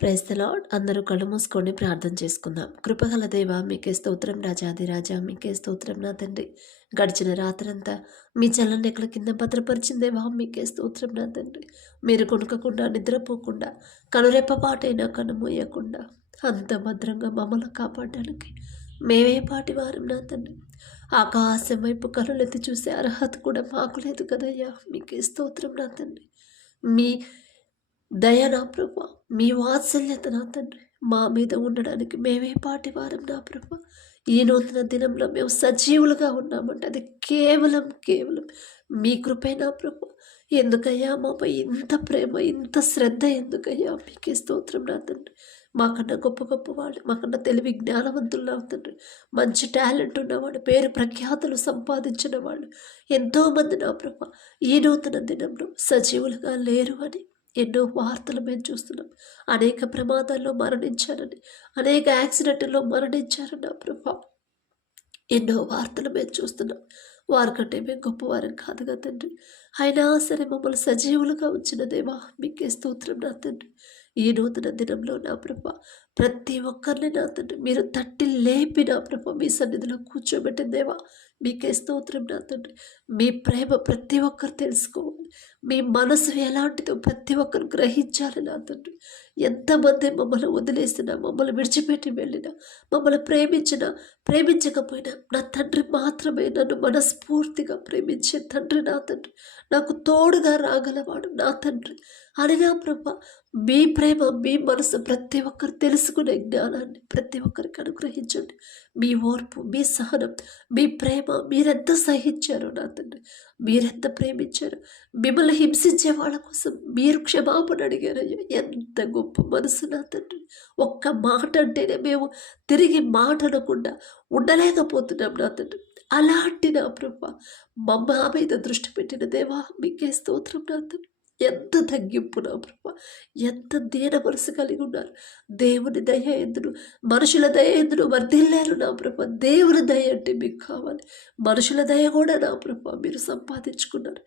Praise the lord. అందరూ కళ్ళు మూసుకొని ప్రార్థన చేసుకుందాం. కృపగల దేవ, మీకే స్తోత్రం. రాజా మీకే స్తోత్రం. నా తండ్రి, గడిచిన రాత్రంతా మీ చల్లని రెక్కల కింద భద్రపరిచిన దేవా, మీకే స్తోత్రం. నా తండ్రి, మీరు కొనుక్కకుండా నిద్రపోకుండా కనురెప్పపాటైనా కనుమూయకుండా అంత భద్రంగా మమ్మల్ని కాపాడడానికి మేమే పాటి వారం. నా తండ్రి, ఆకాశం వైపు కనులెత్తి చూసే అర్హత కూడా మాకు లేదు కదయ్యా. మీకే స్తోత్రం. నా తండ్రి, మీ దయ నా ప్రభా, మీ వాత్సల్యత నా తండ్రి మా మీద ఉండడానికి మేమే పాటివారం నా ప్రభా. ఈ నూతన దినంలో మేము సజీవులుగా ఉన్నామంటే అది కేవలం మీ కృపే నా ప్రభా. ఎందుకయ్యా మాపై ఇంత ప్రేమ, ఇంత శ్రద్ధ ఎందుకయ్యా? మీకే స్తోత్రం నా తండ్రి. మాకన్నా గొప్ప వాళ్ళు, మాకన్నా తెలివి జ్ఞానవంతులు నా తండ్రి, మంచి టాలెంట్ ఉన్నవాడు, పేరు ప్రఖ్యాతులు సంపాదించిన వాళ్ళు ఎంతోమంది నా ప్రభా ఈ నూతన దినంలో సజీవులుగా లేరు అని ఎన్నో వార్తలు మేము చూస్తున్నాం. అనేక ప్రమాదాల్లో మరణించారని, అనేక యాక్సిడెంట్లో మరణించారని నా ప్రభా ఎన్నో వార్తలు మేము చూస్తున్నాం. వారికంటే మేము గొప్పవారం కాదుగా తండ్రి. అయినా సరే మమ్మల్ని సజీవులుగా ఉంచిన దేవా, మీకే స్తోత్రం నా తండ్రి. ఈ నూతన దినంలో నా ప్రభా ప్రతి ఒక్కరిని నా తండ్రి మీరు తట్టి లేపి నా ప్రభా మీ సన్నిధిలో కూర్చోబెట్టిన దేవా, మీకే స్తోత్రం నా తండ్రి. మీ ప్రేమ ప్రతి ఒక్కరు తెలుసుకోవాలి, మీ మనసు ఎలాంటిదో ప్రతి ఒక్కరు గ్రహించాలి నా తండ్రి. ఎంతమంది మమ్మల్ని వదిలేసినా, మమ్మల్ని విడిచిపెట్టి వెళ్ళినా, మమ్మల్ని ప్రేమించకపోయినా నా తండ్రి మాత్రమే నన్ను మనస్ఫూర్తిగా ప్రేమించే తండ్రి నా తండ్రి, నాకు తోడుగా రాగలవాడు నా తండ్రి అని నా ప్రభా మీ ప్రేమ, మీ మనసు ప్రతి ఒక్కరు తెలుసుకునే జ్ఞానాన్ని ప్రతి ఒక్కరికి అనుగ్రహించండి. మీ ఓర్పు, మీ సహనం, మీ ప్రేమ మీరెంత సహించారో నా తండ్రి, మీరెంత ప్రేమించారు. మిమ్మల్ని హింసించే వాళ్ళ కోసం మీరు క్షమాపణ అడిగారయ్యా. ఎంత గొప్ప మనసు నా తండ్రి. ఒక్క మాట అంటేనే మేము తిరిగి మాట అనకుండా ఉండలేకపోతున్నాం నా తండ్రి. అలాంటి నా ప్రభా మా మీద దృష్టి పెట్టిన దేవా, మీకే స్తోత్రం నా తండ్రి. ఎంత తగ్గింపు నా ప్రభా, ఎంత దీన మనసు కలిగి ఉన్నారు. దేవుని దయ ఎందును, మనుషుల దయ ఎందును వర్ధిల్లారు నా ప్రభా. దేవుని దయ అంటే మీకు కావాలి, మనుషుల దయ కూడా నా ప్రభా మీరు సంపాదించుకున్నారు.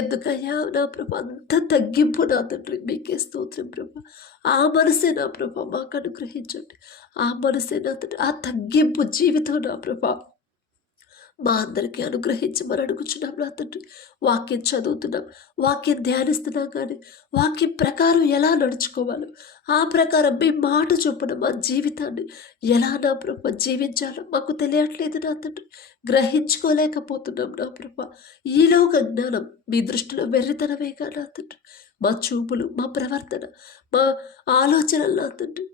ఎందుకయ్యా నా ప్రభా అంత తగ్గింపు నా తండ్రి, మీకే స్తోత్రం ప్రభా. ఆ మనసే నా ప్రభా మాకు అనుగ్రహించండి. ఆ మనసే నా తండ్రి, ఆ తగ్గింపు జీవితం నా ప్రభా మా అందరికీ అనుగ్రహించమని అడుగుచున్నాం నా తండ్రి. వాక్యం చదువుతున్నాం, వాక్యం ధ్యానిస్తున్నాం, కానీ వాక్యం ప్రకారం ఎలా నడుచుకోవాలో, ఆ ప్రకారం మీ మాట చొప్పున మా జీవితాన్ని ఎలా నా ప్రభ జీవించాలో మాకు తెలియట్లేదు నా తండ్రి. గ్రహించుకోలేకపోతున్నాం నా ప్రభ. ఈలోక జ్ఞానం మీ దృష్టిలో వెర్రితనమేగా నా తండ్రి. మా చూపులు, మా ప్రవర్తన, మా ఆలోచనలు నా తండ్రి,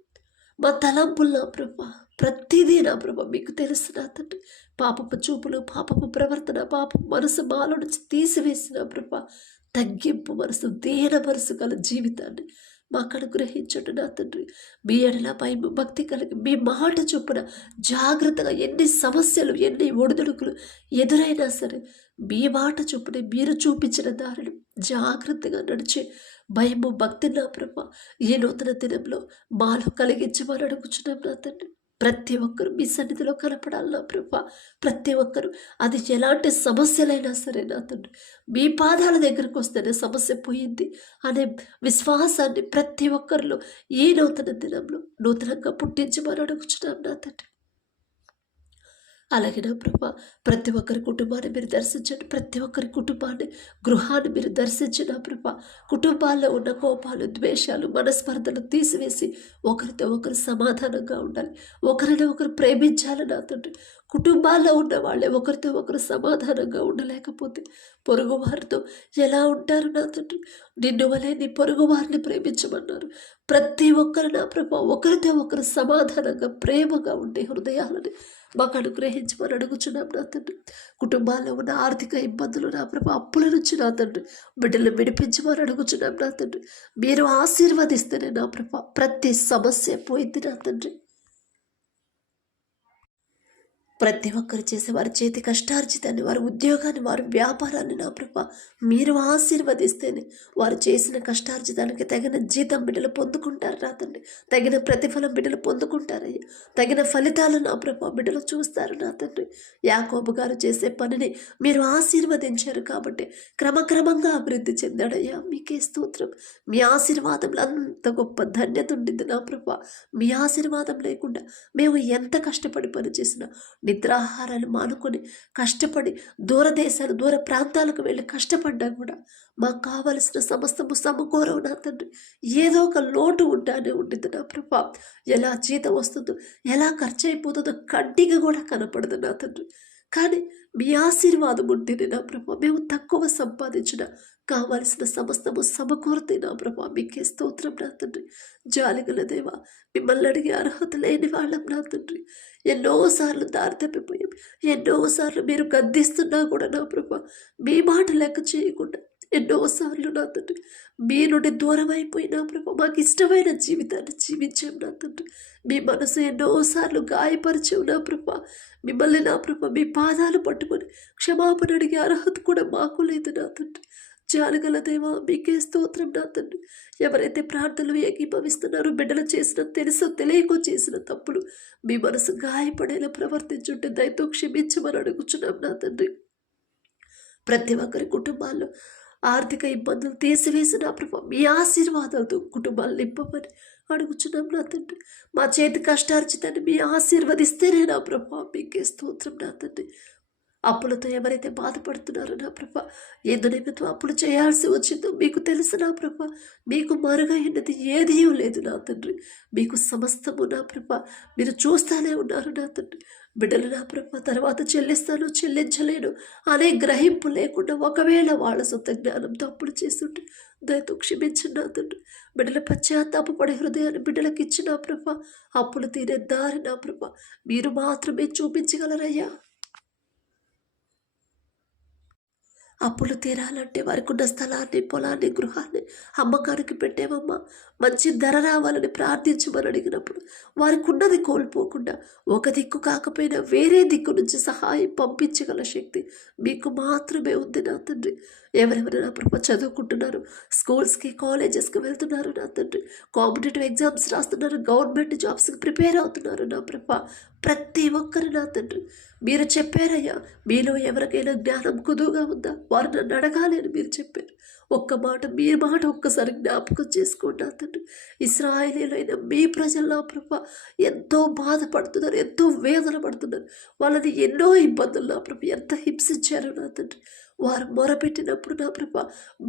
మా తలంపులు నా ప్రభా ప్రతిదీ నా ప్రభా మీకు తెలుసు నా తండ్రి. పాపపు చూపులు, పాపపు ప్రవర్తన, పాపపు మనసు మాలో నుంచి తీసివేసిన ప్రభా తగ్గింపు మనసు, దీన మనసు గల జీవితాన్ని మాకు అనుగ్రహించండి నా తండ్రి. మీ ఎడల భయం భక్తి కలిగి మీ మాట చొప్పున జాగ్రత్తగా ఎన్ని సమస్యలు, ఎన్ని ఒడిదుడుకులు ఎదురైనా సరే మీ మాట చొప్పున మీరు చూపించిన దారిని జాగ్రత్తగా నడిచే భయము భక్తి నా ప్రభ ఈ నూతన దినంలో మాలో కలిగించమని అడుగుచున్నాం నా తండ్రి. ప్రతి ఒక్కరు మీ సన్నిధిలో కనపడాలి నా ప్రభ. ప్రతి ఒక్కరు అది ఎలాంటి సమస్యలైనా సరే నా తండ్రి మీ పాదాల దగ్గరకు వస్తేనే సమస్య పోయింది అనే విశ్వాసాన్ని ప్రతి ఒక్కరిలో ఈ నూతన దినంలో నూతనంగా పుట్టించమని అడుగుచున్నాం నా తండ్రి. అలాగే నా ప్రభా ప్రతి ఒక్కరి కుటుంబాన్ని మీరు దర్శించండి. ప్రతి ఒక్కరి కుటుంబాన్ని, గృహాన్ని మీరు దర్శించిన ప్రభా. కుటుంబాల్లో ఉన్న కోపాలు, ద్వేషాలు, మనస్పర్ధలు తీసివేసి ఒకరితో ఒకరు సమాధానంగా ఉండాలి, ఒకరిని ఒకరు ప్రేమించాలి నా తండ్రి. కుటుంబాల్లో ఉన్న వాళ్ళే ఒకరితో ఒకరు సమాధానంగా ఉండలేకపోతే పొరుగు వారితో ఎలా ఉంటారు నా తండ్రి? నిన్ను వలే నీ పొరుగు వారిని ప్రేమించమన్నారు. ప్రతి ఒక్కరు నా ప్రభా ఒకరితో ఒకరు సమాధానంగా ప్రేమగా ఉండే హృదయాలని మాకు అనుగ్రహించమని అడుగుచున్నాం నా తండ్రి. కుటుంబాల్లో ఉన్న ఆర్థిక ఇబ్బందులు నా ప్రభా, అప్పుల నుంచి నా తండ్రి బిడ్డలు విడిపించమని అడుగుచున్నాం నా తండ్రి. మీరు ఆశీర్వదిస్తేనే నా ప్రభా ప్రతి సమస్య పోయింది నా తండ్రి. ప్రతి ఒక్కరు చేసే వారి చేతి కష్టార్జితాన్ని, వారి ఉద్యోగాన్ని, వారి వ్యాపారాన్ని నా ప్రభ మీరు ఆశీర్వదిస్తేనే వారు చేసిన కష్టార్జితానికి తగిన జీతం బిడ్డలు పొందుకుంటారు నా తండ్రి. తగిన ప్రతిఫలం బిడ్డలు పొందుకుంటారయ్యా. తగిన ఫలితాలు నా ప్రభ బిడ్డలు చూస్తారు నా తండ్రి. యాకోబు గారు చేసే పనిని మీరు ఆశీర్వదించారు కాబట్టి క్రమక్రమంగా అభివృద్ధి చెందాడయ్యా. మీకే స్తోత్రం. మీ ఆశీర్వాదంలో అంత గొప్ప ధన్యత ఉండింది నా ప్రభ. మీ ఆశీర్వాదం లేకుండా మేము ఎంత కష్టపడి పని చేసినా, నిద్రాహారాలు మానుకొని కష్టపడి దూరదేశాలు దూర ప్రాంతాలకు వెళ్ళి కష్టపడ్డా కూడా మాకు కావలసిన సమస్తము సమకూరవు నా తండ్రి. ఏదో ఒక లోటు ఉంటానే ఉండింది నా ప్రభా. ఎలా జీతం వస్తుందో, ఎలా ఖర్చు అయిపోతుందో కంటిగా కూడా కనపడదు నా తండ్రి. కానీ మీ ఆశీర్వాదం ఉంటేనే నా ప్రభా మేము తక్కువ సంపాదించిన కావలసిన సమస్తము సమకూర్తి నా ప్రభా. మీకే స్తోత్రం నా తండ్రి. జాలిగల దేవా, మిమ్మల్ని అడిగే అర్హత లేని వాళ్ళం నా తండ్రి. ఎన్నోసార్లు దారి తప్పిపోయాం. ఎన్నోసార్లు మీరు గద్దిస్తున్నా కూడా నా ప్రభా మీ మాట లెక్క చేయకుండా ఎన్నోసార్లు నా తండ్రి మీ నుండి దూరం అయిపోయి నా ప్రభా మాకు ఇష్టమైన జీవితాన్ని జీవించాం నా తండ్రి. మీ మనసు ఎన్నోసార్లు గాయపరిచావు నా ప్రభా. మిమ్మల్ని నా ప్రభా మీ పాదాలు పట్టుకొని క్షమాపణ అడిగే అర్హత కూడా మాకు లేదు నా తండ్రి. జాలగల దేవా, మీకే స్తోత్రం నా తండ్రి. ఎవరైతే ప్రార్థనలు ఏకీభవిస్తున్నారో, బిడ్డలు చేసిన తెలుసో తెలియకో చేసిన తప్పులు మీ మనసు గాయపడేలా ప్రవర్తించుంటే దయతో క్షమించమని అడుగుచున్నాం నా తండ్రి. ప్రతి ఒక్కరి కుటుంబాల్లో ఆర్థిక ఇబ్బందులు తీసివేసి నా ప్రభా మీ ఆశీర్వాదాలతో కుటుంబాలు నింపమని అడుగుచున్నాం నా తండ్రి. మా చేతి కష్టార్జితాన్ని మీ ఆశీర్వదిస్తేనే నా ప్రభా మీకే స్తోత్రం నా తండ్రి. అప్పులతో ఎవరైతే బాధపడుతున్నారో నా ప్రభ, ఎందు నిమిత్తం అప్పులు చేయాల్సి వచ్చిందో మీకు తెలుసు నా ప్రభ. మీకు మరుగైనది ఏదీ లేదు నా తండ్రి. మీకు సమస్తము నా ప్రభ మీరు చూస్తానే ఉన్నారు నా తండ్రి. బిడ్డలు నా ప్రభ తర్వాత చెల్లిస్తాను చెల్లించలేను అనే గ్రహింపు లేకుండా ఒకవేళ వాళ్ళ సొంత జ్ఞానంతో అప్పులు చేస్తుంటే దయతో క్షమించండి నా తండ్రి. బిడ్డల పశ్చాత్తాపడే హృదయాన్ని బిడ్డలకు ఇచ్చిన ప్రభ, అప్పులు తీరే దారి నా ప్రభ మీరు మాత్రమే చూపించగలరయ్యా. అప్పులు తీరాలంటే వారికి ఉన్న స్థలాన్ని, పొలాన్ని, గృహాన్ని అమ్మకానికి పెట్టేవమ్మా. మంచి ధర రావాలని ప్రార్థించమని అడిగినప్పుడు వారికి ఉన్నది కోల్పోకుండా ఒక దిక్కు కాకపోయినా వేరే దిక్కు నుంచి సహాయం పంపించగల శక్తి మీకు మాత్రమే ఉంది నా తండ్రి. ఎవరెవరు నా ప్రభ చదువుకుంటున్నారు, స్కూల్స్కి కాలేజెస్కి వెళ్తున్నారు నా తండ్రి, కాంపిటేటివ్ ఎగ్జామ్స్ రాస్తున్నారు, గవర్నమెంట్ జాబ్స్కి ప్రిపేర్ అవుతున్నారు నా ప్రభ, ప్రతి ఒక్కరు నా తండ్రి మీరు చెప్పారయ్యా. మీలో ఎవరికైనా జ్ఞానం కుదువుగా ఉందా వారు నన్ను అడగాలి అని మీరు చెప్పారు. ఒక్క మాట మీ మాట ఒక్కసారి జ్ఞాపకం చేసుకోండి నా తండ్రి. ఇశ్రాయేలీయులైన మీ ప్రజలు నా ప్రభ ఎంతో బాధపడుతున్నారు, ఎంతో వేదన పడుతున్నారు. వాళ్ళని ఎన్నో ఇబ్బందులు నా ప్రభ ఎంత హింసించారు నా తండ్రి. వారు మొరపెట్టినప్పుడు నా ప్రభ,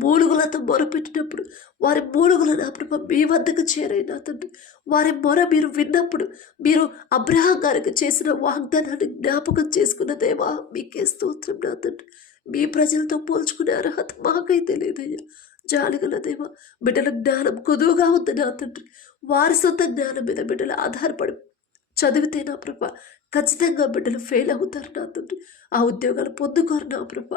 మూలుగులతో మొరపెట్టినప్పుడు వారి మూలుగులు నా ప్రభ మీ వద్దకు చేరాయి నా తండ్రి. వారి మొర మీరు విన్నప్పుడు మీరు అబ్రహాం గారికి చేసిన వాగ్దానాన్ని జ్ఞాపకం చేసుకున్న దేవా మీకే స్తోత్రం నా తండ్రి. మీ ప్రజలతో పోల్చుకునే అర్హత మాకైతే లేదయ్యా. జాలిగల దేవా, బిడ్డల జ్ఞానం కొదువుగా ఉంది నా తండ్రి. వారి సొంత జ్ఞానం మీద బిడ్డలు ఆధారపడి చదివితే నా ప్రభ ఖచ్చితంగా బిడ్డలు ఫెయిల్ అవుతారు నా తండ్రి. ఆ ఉద్యోగాలు పొందుకోరు నా ప్రభ.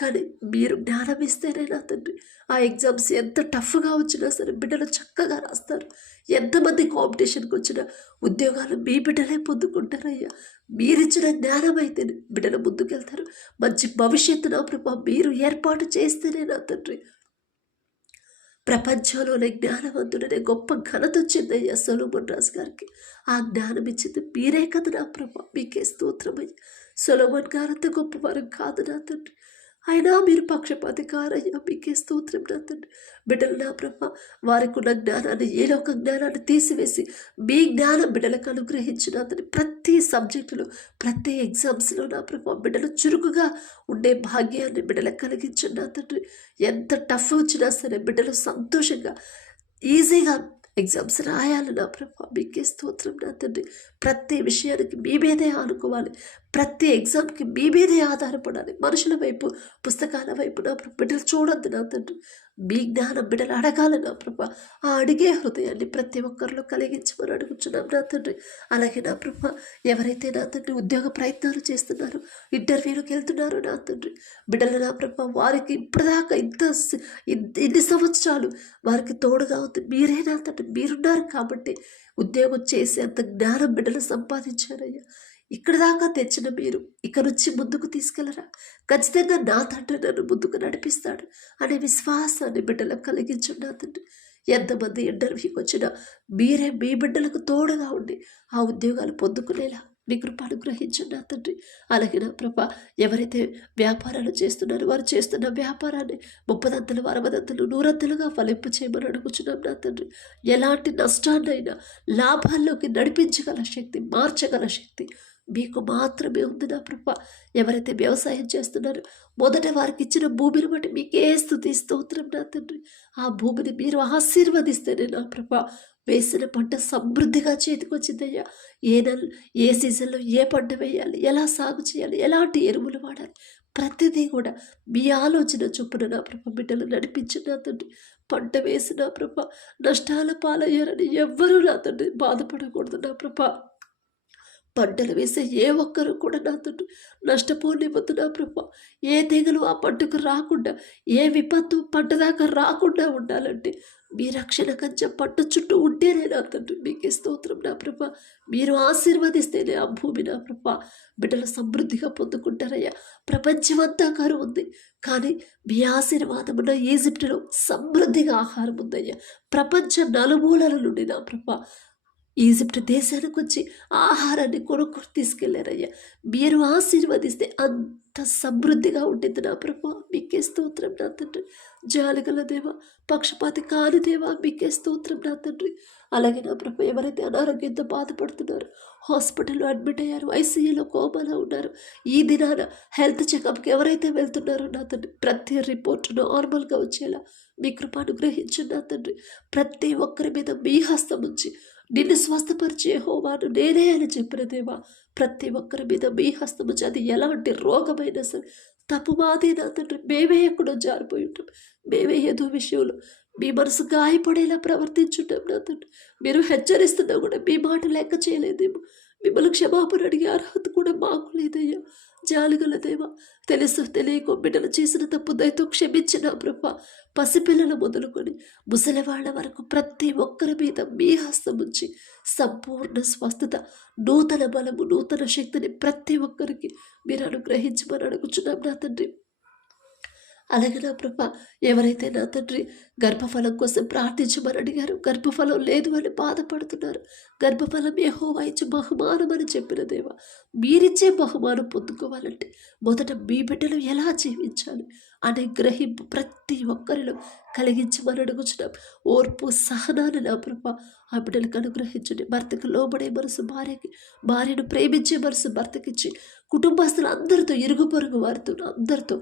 కానీ మీరు జ్ఞానం ఇస్తేనే నా తండ్రి ఆ ఎగ్జామ్స్ ఎంత టఫ్గా వచ్చినా సరే బిడ్డలు చక్కగా రాస్తారు. ఎంతమంది కాంపిటీషన్కి వచ్చినా ఉద్యోగాలు మీ బిడ్డలే పొందుకుంటారయ్యా. మీరిచ్చిన జ్ఞానం అయితేనే బిడ్డలు ముందుకెళ్తారు. మంచి భవిష్యత్తు నా ప్రభ మీరు ఏర్పాటు చేస్తేనే నా తండ్రి ప్రపంచంలోనే జ్ఞానవంతుడనే గొప్ప ఘనత వచ్చిందయ్యా సొలొమోన్ రాజు గారికి. ఆ జ్ఞానం ఇచ్చింది మీరే కదా నా ప్రభా. మీకే స్తోత్రమయ్యా. సొలొమోన్ గారంత గొప్పవారు కాదు నా తండ్రి. అయినా మీరు పక్షపాతి కారయ్యా. మీకే స్తోత్రం నా తండ్రి. బిడ్డలు నా ప్రభా వారికి ఉన్న జ్ఞానాన్ని ఏ లోక జ్ఞానాన్ని తీసివేసి మీ జ్ఞానం బిడ్డలకు అనుగ్రహించిన అతని ప్రతి సబ్జెక్టులో ప్రతి ఎగ్జామ్స్లో నా ప్రభా బిడ్డలు చురుకుగా ఉండే భాగ్యాన్ని బిడ్డలకు కలిగించండి నా తండ్రి. ఎంత టఫ్ వచ్చినా సరే బిడ్డలు సంతోషంగా ఈజీగా ఎగ్జామ్స్ రాయాలి నా ప్రభా. మీకే స్తోత్రం నా తండ్రి. ప్రతి విషయానికి మీ మీదే ఆనుకోవాలి. ప్రతి ఎగ్జామ్కి మీ మీదే ఆధారపడాలి. మనుషుల వైపు పుస్తకాల వైపు నా బిడ్డలు చూడొద్దు నా తండ్రి. మీ జ్ఞానం బిడ్డలు అడగాలి నా ప్రభా. ఆ అడిగే హృదయాన్ని ప్రతి ఒక్కరిలో కలిగించమని అడుగుచున్నాం నా తండ్రి. అలాగే నా ప్రభా ఎవరైతే నా తండ్రి ఉద్యోగ ప్రయత్నాలు చేస్తున్నారో, ఇంటర్వ్యూలకు వెళ్తున్నారో నా తండ్రి బిడ్డలు నా ప్రభా వారికి ఇప్పటిదాకా ఇన్ని సంవత్సరాలు వారికి తోడుగా ఉంది మీరే నా తండ్రి. మీరున్నారు కాబట్టి ఉద్యోగం చేసే అంత జ్ఞానం బిడ్డలు సంపాదించారయ్యా. ఇక్కడ దాకా తెచ్చిన మీరు ఇక నుంచి ముందుకు తీసుకెళ్లరా? ఖచ్చితంగా నా తండ్రి నన్ను ముందుకు నడిపిస్తాడు అనే విశ్వాసాన్ని బిడ్డలకు కలిగించండి నా తండ్రి. ఎంతమంది ఇంటర్వ్యూకి వచ్చినా మీరే మీ బిడ్డలకు తోడుగా ఉండి ఆ ఉద్యోగాలు పొందుకునేలా మీ కృప అనుగ్రహించండి నా తండ్రి. అలాగే నా ప్రభ, ఎవరైతే వ్యాపారాలు చేస్తున్నారో వారు చేస్తున్న వ్యాపారాన్ని 30 60 100 ఫలింపు చేయమని అడుగుచున్నాం నా తండ్రి. ఎలాంటి నష్టాన్నైనా లాభాల్లోకి నడిపించగల శక్తి, మార్చగల శక్తి మీకు మాత్రమే ఉంది నా ప్రభ. ఎవరైతే వ్యవసాయం చేస్తున్నారో మొదట వారికి ఇచ్చిన భూమిని బట్టి మీకే స్తుతి స్తోత్రం నా తండ్రి. ఆ భూమిని మీరు ఆశీర్వదిస్తేనే నా ప్రభ వేసిన పంట సమృద్ధిగా చేతికొచ్చిందయ్యా. ఏ సీజన్లో ఏ పంట వేయాలి, ఎలా సాగు చేయాలి, ఎలాంటి ఎరువులు వాడాలి, ప్రతిదీ కూడా మీ ఆలోచన చొప్పున నా ప్రభ బిడ్డలు నడిపించిన నా తండ్రి. పంట వేసిన ప్రభ నష్టాల పాలయ్యారని ఎవ్వరూ నా తండ్రి బాధపడకూడదు నా ప్రభ. పంటలు వేసే ఏ ఒక్కరు కూడా నా తండ్రి నష్టపోనివ్వద్దు నా ప్రభ. ఏ తెగులు ఆ పంటకు రాకుండా, ఏ విపత్తు పంట దాకా రాకుండా ఉండాలంటే మీ రక్షణ కంచె పంట చుట్టూ ఉంటేనే నా తండ్రి మీకే స్తోత్రం నా ప్రభ. మీరు ఆశీర్వదిస్తేనే ఆ భూమి నా ప్రభ బిడ్డలు సమృద్ధిగా పొందుకుంటారయ్యా. ప్రపంచమంతా కరువు ఉంది, కానీ మీ ఆశీర్వాదమున ఈజిప్టులో సమృద్ధిగా ఆహారం ఉందయ్యా. ప్రపంచ నలుమూలల నుండి నా ప్రభ ఈజిప్ట్ దేశానికి వచ్చి ఆహారాన్ని కొనుక్కొని తీసుకెళ్లారయ్యా. మీరు ఆశీర్వదిస్తే అంత సమృద్ధిగా ఉంటుంది నా ప్రభా. మీకే స్తోత్రం నా తండ్రి. జాలిగల దేవ, పక్షపాతి కాని దేవ, మీకే స్తోత్రం నా తండ్రి. అలాగే నా ప్రభ, ఎవరైతే అనారోగ్యంతో బాధపడుతున్నారో, హాస్పిటల్లో అడ్మిట్ అయ్యారు, ఐసీయూలో కోమాలో ఉన్నారు, ఈ దినాన హెల్త్ చెకప్కి ఎవరైతే వెళ్తున్నారో నా తండ్రి ప్రతి రిపోర్ట్ నార్మల్గా వచ్చేలా మీ కృప అనుగ్రహించండి నా తండ్రి. ప్రతి ఒక్కరి మీద మీ హస్తం ఉంచి నిన్ను స్వస్థపరిచే యెహోవాను నేనే అని చెప్పిన దేవా, ప్రతి ఒక్కరి మీద మీ హస్తము ఉంచి, అది ఎలాంటి రోగమైనా సరే తప్పు మాదే నా తండ్రి. మేమే ఎక్కడో జారిపోయి ఉంటాం, మేమే ఏదో విషయంలో మీ మనసు గాయపడేలా ప్రవర్తించుంటాం నా తండ్రి. మీరు హెచ్చరిస్తున్నా కూడా మీ మాట లెక్క చేయలేదేమో. మిమ్మల్ని క్షమాపణ అడిగే అర్హత కూడా మాకు లేదయ్యా. జాలిగల దేవా, తెలుసు తెలియక బిడ్డలు చేసిన తప్పు దయతో క్షమించిన ప్రభా. పసిపిల్లలు మొదలుకొని ముసలివాళ్ల వరకు ప్రతి ఒక్కరి మీద మీ హస్తం ఉంచి సంపూర్ణ స్వస్థత, నూతన బలము, నూతన శక్తిని ప్రతి ఒక్కరికి మీరు అనుగ్రహించమని అడుగుచున్నాం నా తండ్రి. అలాగే నా ప్రభ, ఎవరైతే నా తండ్రి గర్భఫలం కోసం ప్రార్థించమని అడిగారు, గర్భఫలం లేదు అని బాధపడుతున్నారు, గర్భఫలం యెహోవా ఇచ్చే బహుమానం అని చెప్పిన దేవా, మీరిచ్చే బహుమానం పొందుకోవాలంటే మొదట మీ బిడ్డలు ఎలా జీవించాలి అనే గ్రహింపు ప్రతి ఒక్కరిలో కలిగించమని అడుగుచున్నాం. ఓర్పు, సహనాన్ని నా ప్రభ ఆ బిడ్డలకు అనుగ్రహించండి. భర్తకు లోబడే మనసు భార్యకి, భార్యను ప్రేమించే మనసు భర్తకిచ్చి, కుటుంబస్తులు అందరితో, ఇరుగు పొరుగు వారితో అందరితో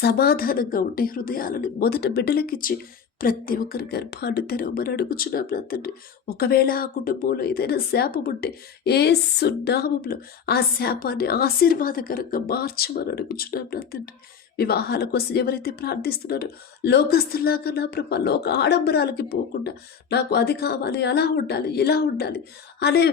సమాధానంగా ఉండే హృదయాలను మొదట బిడ్డలకిచ్చి ప్రతి ఒక్కరి గర్భాన్ని తెరవమని అడుగుచున్నాం నా తండ్రి. ఒకవేళ ఆ కుటుంబంలో ఏదైనా శాపం ఉంటే యేసు నామములో ఆ శాపాన్ని ఆశీర్వాదకరంగా మార్చమని అడుగుచున్నాం నా తండ్రి. వివాహాల కోసం ఎవరైతే ప్రార్థిస్తున్నారో లోకస్తులాగా నా ప్రభ లోక ఆడంబరాలకి పోకుండా నాకు అది కావాలి, అలా ఉండాలి, ఇలా ఉండాలి అనే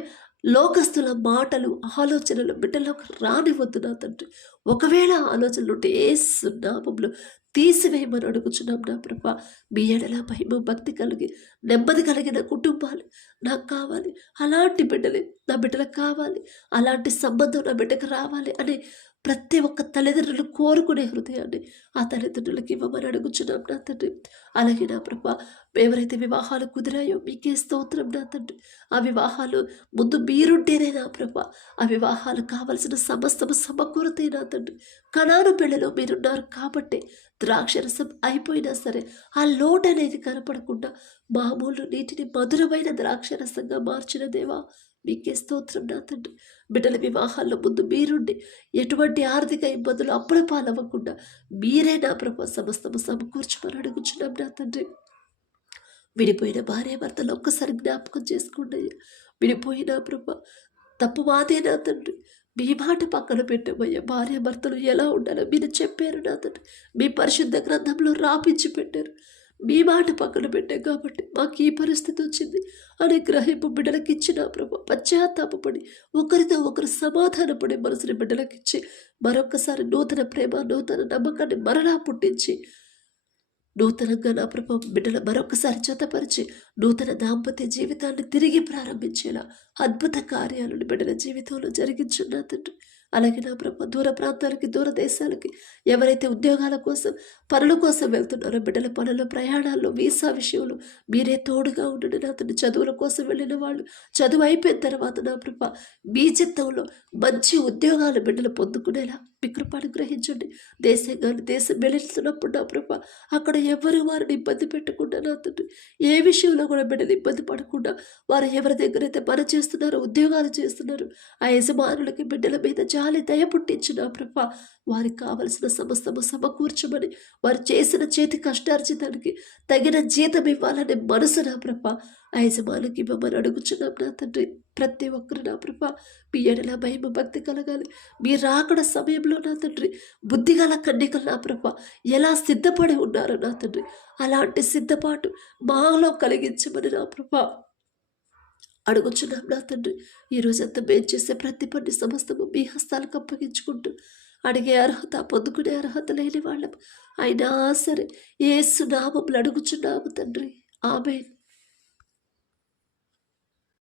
లోకస్తుల మాటలు, ఆలోచనలు బిడ్డలోకి రానివద్దు నా తండ్రి. ఒకవేళ ఆలోచనలు ఉంటే యేసు నామములో తీసివేయమని అడుగుచున్నాం నా ప్రభ. మీ ఎడల మహిమ భక్తి కలిగి నెమ్మది కలిగిన కుటుంబాలు నాకు కావాలి, అలాంటి బిడ్డలే నా బిడ్డలకు కావాలి, అలాంటి సంబంధం నా బిడ్డకు రావాలి అని ప్రతి ఒక్క తల్లిదండ్రులు కోరుకునే హృదయాన్ని ఆ తల్లిదండ్రులకి ఇవ్వమని అడుగుచున్నాం నా తండ్రి. అలాగే నా ప్రభ, ఎవరైతే వివాహాలు కుదిరాయో మీకే స్తోత్రం నా తండ్రి. ఆ వివాహాలు ముందు మీరుంటేనే నా ప్రభ ఆ వివాహాలు కావలసిన సమస్తము సమకూరతే నా తండ్రి. కనాను పెళ్లిలో మీరున్నారు కాబట్టి ద్రాక్షరసం అయిపోయినా సరే ఆ లోటు అనేది కనపడకుండా మామూలు నీటిని మధురమైన ద్రాక్షరసంగా మార్చిన దేవా, మీకే స్తోత్రం నా తండ్రి. బిడ్డల వివాహాల్లో ముందు మీరుండి ఎటువంటి ఆర్థిక ఇబ్బందులు అప్పుడే పాలవ్వకుండా మీరే నా ప్రభ సమస్తము సమకూర్చమని అడుగుచున్నాం నా తండ్రి. విడిపోయిన భార్యాభర్తలు ఒక్కసారి జ్ఞాపకం చేసుకోండి అయ్యా. విడిపోయిన ప్రభ తప్పు మాదే నా తండ్రి. మీ మాట పక్కన పెట్టమయ్యా. భార్యాభర్తలు ఎలా ఉండాలో మీరు చెప్పారు నా తండ్రి. మీ పరిశుద్ధ గ్రంథంలో రాపించి పెట్టారు. మీ మాట పక్కన పెట్టాం కాబట్టి మాకు ఈ పరిస్థితి వచ్చింది అనే గ్రహింపు బిడ్డలకి ఇచ్చిన ప్రభు పశ్చాత్తాపడి ఒకరితో ఒకరు సమాధానపడే మనసుని బిడ్డలకిచ్చి మరొకసారి నూతన ప్రేమ, నూతన నమ్మకాన్ని మరలా పుట్టించి నూతనంగా నా ప్రభా బిడ్డల మరొకసారి జతపరిచి నూతన దాంపత్య జీవితాన్ని తిరిగి ప్రారంభించేలా అద్భుత కార్యాలను బిడ్డల జీవితంలో జరిగించున్నా తండ్రి. అలాగే నా ప్రభా దూర ప్రాంతాలకి, దూర దేశాలకి ఎవరైతే ఉద్యోగాల కోసం, పనుల కోసం వెళ్తున్నారో బిడ్డల పనుల ప్రయాణాల్లో, వీసా విషయంలో మీరే తోడుగా ఉండండి నా తండ్రి. చదువుల కోసం వెళ్ళిన వాళ్ళు చదువు అయిపోయిన తర్వాత నా ప్రభా మీ చిత్తంలో మంచి ఉద్యోగాలు బిడ్డలు పొందుకునేలా మీ కృప అనుగ్రహించండి. దేశం కానీ దేశం వెళుతున్నప్పుడు నా ప్రభా అక్కడ ఎవరు వారిని ఇబ్బంది పెట్టకుండా నా తండ్రి, ఏ విషయంలో కూడా బిడ్డలు ఇబ్బంది పడకుండా వారు ఎవరి దగ్గరైతే పని చేస్తున్నారో, ఉద్యోగాలు చేస్తున్నారు, ఆ యజమానులకి బిడ్డల మీద జాలి దయ పుట్టించిన ప్రభా వారికి కావలసిన సమస్తము సమకూర్చమని, వారు చేసిన చేతి కష్టార్జితానికి తగిన జీతం ఇవ్వాలనే మనసు నా ప్రభా ఆ యజమానికి ఇవ్వమని అడుగుచున్నాం నా తండ్రి. ప్రతి ఒక్కరు నా ప్రభా మీ ఎడల భయము భక్తి కలగాలి. మీరు రాకడ సమయంలో నా తండ్రి బుద్ధిగల కన్యకలు నా ప్రభా ఎలా సిద్ధపడి ఉన్నారో నా తండ్రి అలాంటి సిద్ధపాటు మాలో కలిగించమని నా ప్రభా అడుగుచున్నాం నా తండ్రి. ఈరోజంతా మేము చేసే ప్రతి పని సమస్తము మీ హస్తాలకు అప్పగించుకుంటూ అడిగే అర్హత, పొందుకునే అర్హత లేని వాళ్ళం అయినా సరే యేసు నామములో అడుగుచున్నాము తండ్రి. ఆమేన్.